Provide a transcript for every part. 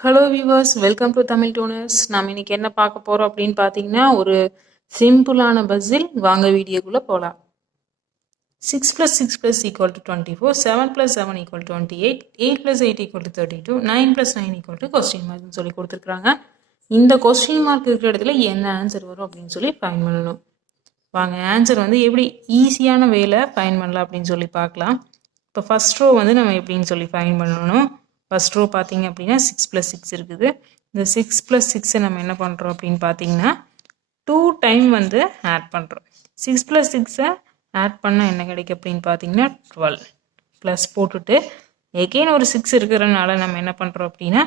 Hello viewers, welcome to Tamil Tooners. நாம் இன்னைக்கு என்ன பார்க்க போகிறோம் அப்படின்னு பார்த்தீங்கன்னா, ஒரு சிம்பிளான பஸ்ஸில் வாங்க வீடியோக்குள்ளே போகலாம். 6 + 6 + = 24, 7 + 7 = 28, 8 + 8 = 32, 9 + 9 = கொஸ்டின் மார்க்னு சொல்லி கொடுத்துருக்குறாங்க. இந்த கொஸ்டின் மார்க் இருக்கிற இடத்துல என்ன ஆன்சர் வரும் அப்படின்னு சொல்லி ஃபைன் பண்ணணும். வாங்க ஆன்சர் வந்து எப்படி ஈஸியான வேலை ஃபைன் பண்ணலாம் அப்படின்னு சொல்லி பார்க்கலாம். இப்போ ஃபர்ஸ்ட் ரோ வந்து நம்ம எப்படின்னு சொல்லி ஃபைன் பண்ணணும். ஃபர்ஸ்ட் ரோ பார்த்தீங்க அப்படின்னா 6 + 6 இருக்குது. இந்த 6 + 6 நம்ம என்ன பண்ணுறோம் அப்படின்னு பார்த்தீங்கன்னா 2 டைம் வந்து ஆட் பண்ணுறோம். 6 + 6 ஆட் பண்ணால் என்ன கிடைக்கும் அப்படின்னு பார்த்தீங்கன்னா 12 ப்ளஸ் போட்டுட்டு எகெயின் ஒரு 6 இருக்கிறதுனால நம்ம என்ன பண்ணுறோம் அப்படின்னா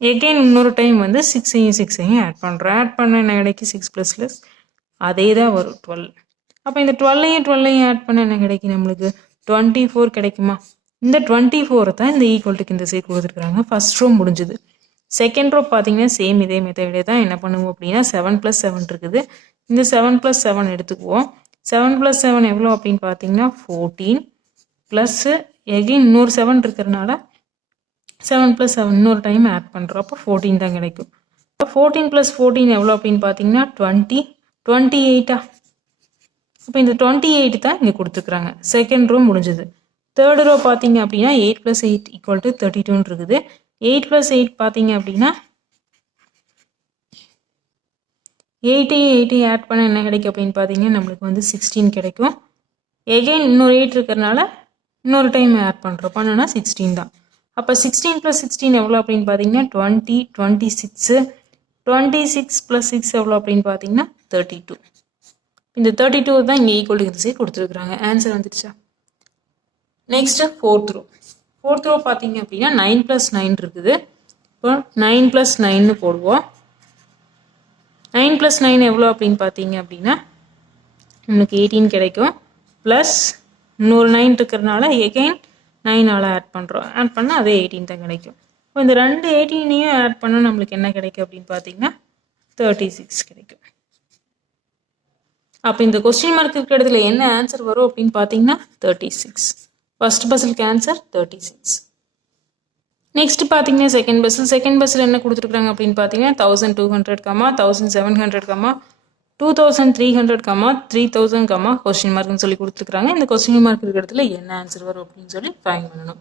எகெயின் இன்னொரு டைம் வந்து 6ஐயும் ஆட் பண்ணுறோம். ஆட் பண்ண என்ன கிடைக்கும் 6 ++ அதே தான் வரும் 12. அப்போ இந்த 12ஐயும் ஆட் பண்ண என்ன கிடைக்கும் நம்மளுக்கு 24 கிடைக்குமா? இந்த 24 தான் இந்த ஈக்குவல்ட்டுக்கு இந்த சைடு கொடுத்துருக்குறாங்க. ஃபர்ஸ்ட் ரோ முடிஞ்சுது. செகண்ட் ரோ பார்த்தீங்கன்னா சேம் இதே மெத்தடே தான். என்ன பண்ணுவோம் அப்படின்னா 7 + 7 இருக்குது. இந்த 7 + 7 எடுத்துக்குவோம். 7 + 7 எவ்வளோ அப்படின்னு பார்த்தீங்கன்னா 14 ப்ளஸ் எகெயின் இன்னொரு 7 இருக்கிறதுனால 7 + 7 இன்னொரு டைம் ஆட் பண்ணுறோம். அப்போ 14 தான் கிடைக்கும். அப்போ 14 + 14 எவ்வளோ அப்படின்னு பார்த்தீங்கன்னா 28. அப்போ இந்த 28 தான் இங்கே கொடுத்துருக்குறாங்க. செகண்ட் ரோ முடிஞ்சுது. தேர்ட் ரோ பார்த்தீங்க அப்படின்னா 8 + 8 = 32 இருக்குது. 8 + 8 பார்த்தீங்க அப்படின்னா 8ஐயும் ஆட் பண்ண என்ன கிடைக்கும் அப்படின்னு பார்த்தீங்கன்னா நம்மளுக்கு வந்து 16 கிடைக்கும். எகெயின் இன்னொரு 8 இருக்கிறதுனால இன்னொரு டைம் ஆட் பண்ணுறோம். பண்ணோன்னா 16 தான். அப்போ 16 + 16 எவ்வளோ அப்படின்னு பார்த்தீங்கன்னா 20, 26. 26 + 6 எவ்வளோ அப்படின்னு பார்த்தீங்கன்னா 32. இந்த 32 தான் இங்கே ஈக்குவல் டு சைடு கொடுத்துருக்குறாங்க. ஆன்சர் வந்துடுச்சா? நெக்ஸ்ட்டு ஃபோர்த் ரோ பார்த்தீங்க அப்படின்னா 9 + 9 இருக்குது. இப்போ 9 + 9 போடுவோம். 9 + 9 எவ்வளோ அப்படின்னு பார்த்தீங்க அப்படின்னா நமக்கு 18 கிடைக்கும். ப்ளஸ் இன்னொரு 9 இருக்கிறதுனால எகெயின் 9ஆல் ஆட் பண்ணுறோம். ஆட் பண்ணால் அதே 18 தான் கிடைக்கும். இப்போ இந்த ரெண்டு 18ஐயும் ஆட் பண்ணால் நம்மளுக்கு என்ன கிடைக்கும் அப்படின்னு பார்த்தீங்கன்னா 36 கிடைக்கும். அப்போ இந்த கொஸ்டின் மார்க் இருக்கிற இடத்துல என்ன ஆன்சர் வரும் அப்படின்னு பார்த்தீங்கன்னா 36. ஃபர்ஸ்ட் பஸ்ஸுக்கு ஆன்சர் 36. நெக்ஸ்ட் பார்த்தீங்கன்னா செகண்ட் பஸ்ஸில் என்ன கொடுத்துருக்குறாங்க அப்படின்னு பார்த்தீங்கன்னா 1200, 1700, 2300, 3000, கொஸ்டின் மார்க்னு சொல்லி கொடுத்துருக்குறாங்க. இந்த கொஸ்டின் மார்க் இருக்கிற இடத்துல என்ன ஆன்சர் வரும் அப்படின்னு சொல்லி ஃபைன் பண்ணணும்.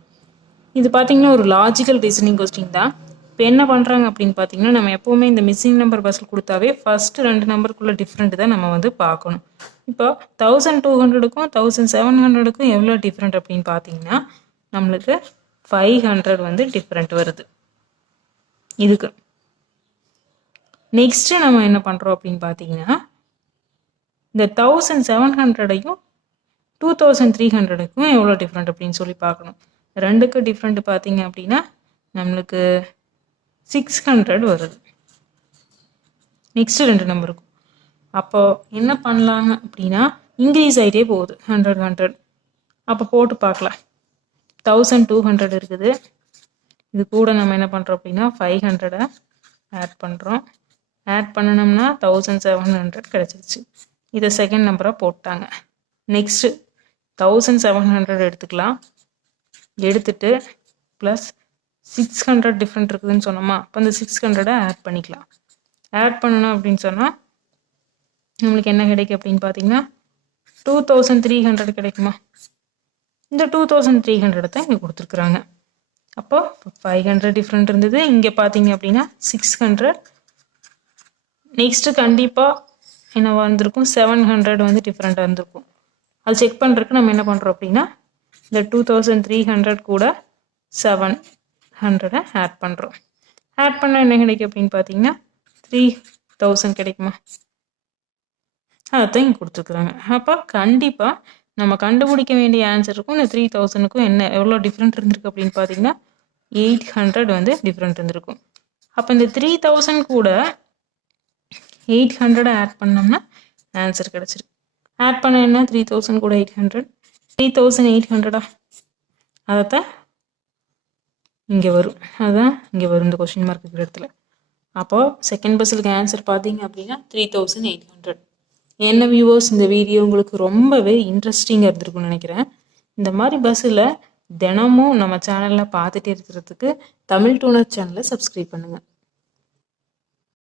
இது பார்த்தீங்கன்னா ஒரு லாஜிக்கல் ரீசனிங் கொஸ்டின் தான். இப்போ என்ன பண்ணுறாங்க அப்படின்னு பார்த்தீங்கன்னா நம்ம எப்போவுமே இந்த மிஸ்ஸிங் நம்பர் பஸ்ஸில் கொடுத்தாவே ஃபஸ்ட்டு 2 நம்பருக்குள்ள டிஃப்ரெண்ட் தான் நம்ம வந்து பார்க்கணும். இப்போ 1200க்கும் 1700க்கும் எவ்வளோ டிஃப்ரெண்ட் அப்படின்னு பார்த்தீங்கன்னா நம்மளுக்கு 500 வந்து டிஃப்ரெண்ட் வருது. இதுக்கு நெக்ஸ்ட்டு நம்ம என்ன பண்ணுறோம் அப்படின்னு பார்த்தீங்கன்னா இந்த 1700ஐயும் 2300க்கும் எவ்வளோ டிஃப்ரெண்ட் அப்படின்னு சொல்லி பார்க்கணும். ரெண்டுக்கு டிஃப்ரெண்ட் பார்த்தீங்க அப்படின்னா நம்மளுக்கு 600 வருது. நெக்ஸ்ட்டு 2 நம்பருக்கும் அப்போ என்ன பண்ணலாங்க அப்படின்னா இன்க்ரீஸ் ஆகிட்டே போகுது 100. அப்போ போட்டு பார்க்கலாம். 1200 இருக்குது. இது கூட நம்ம என்ன பண்ணுறோம் அப்படின்னா 500 ஆட் பண்ணுறோம். ஆட் பண்ணணும்னா 1700 கிடச்சிருச்சு. இதை செகண்ட் நம்பராக போட்டாங்க. நெக்ஸ்ட்டு 1700 எடுத்துக்கலாம். எடுத்துட்டு ப்ளஸ் 600 டிஃப்ரெண்ட் இருக்குதுன்னு சொன்னோமா, அப்போ அந்த 600 ஆட் பண்ணிக்கலாம். ஆட் பண்ணணும் அப்படின்னு சொன்னால் நம்மளுக்கு என்ன கிடைக்கும் அப்படின்னு பார்த்தீங்கன்னா 2300 கிடைக்குமா? இந்த 2300 தான் இங்கே கொடுத்துருக்குறாங்க. அப்போ 500 டிஃப்ரெண்ட் இருந்தது. இங்கே பார்த்தீங்க அப்படின்னா 600. நெக்ஸ்ட்டு கண்டிப்பாக என்ன வந்திருக்கும் 700 வந்து டிஃப்ரெண்ட்டாக இருந்திருக்கும். அது செக் பண்ணுறதுக்கு நம்ம என்ன பண்ணுறோம் அப்படின்னா இந்த 2300 கூட 700 ஆட் பண்ணுறோம். ஆட் பண்ணால் என்ன கிடைக்கும் அப்படின்னு பார்த்தீங்கன்னா 3000 கிடைக்குமா? அதைத்தான் இங்கே கொடுத்துருக்குறாங்க. அப்போ கண்டிப்பாக நம்ம கண்டுபிடிக்க வேண்டிய ஆன்சருக்கும் இந்த 3000க்கும் என்ன எவ்வளோ டிஃப்ரெண்ட் இருந்திருக்கு அப்படின்னு பார்த்தீங்கன்னா 800 வந்து டிஃப்ரெண்ட் இருந்திருக்கும். அப்போ இந்த 3000 கூட 800 ஆட் பண்ணோம்னா ஆன்சர் கிடச்சிருக்கு. ஆட் பண்ண என்ன 3000 கூட 800 3800 அதைத்தான் இங்கே வரும். அதுதான் இங்கே வரும் இந்த கொஸ்டின் மார்க் இருக்கிற இடத்துல. அப்போது செகண்ட் பஸ்ஸுக்கு ஆன்சர் பார்த்தீங்க அப்படின்னா 3800. என்ன வியூவர்ஸ், இந்த வீடியோ உங்களுக்கு ரொம்பவே இன்ட்ரெஸ்டிங்காக இருந்திருக்குன்னு நினைக்கிறேன். இந்த மாதிரி பஸ்ஸில் தினமும் நம்ம சேனலில் பார்த்துட்டே இருக்கிறதுக்கு தமிழ் டூனர் சேனலை சப்ஸ்கிரைப் பண்ணுங்கள்.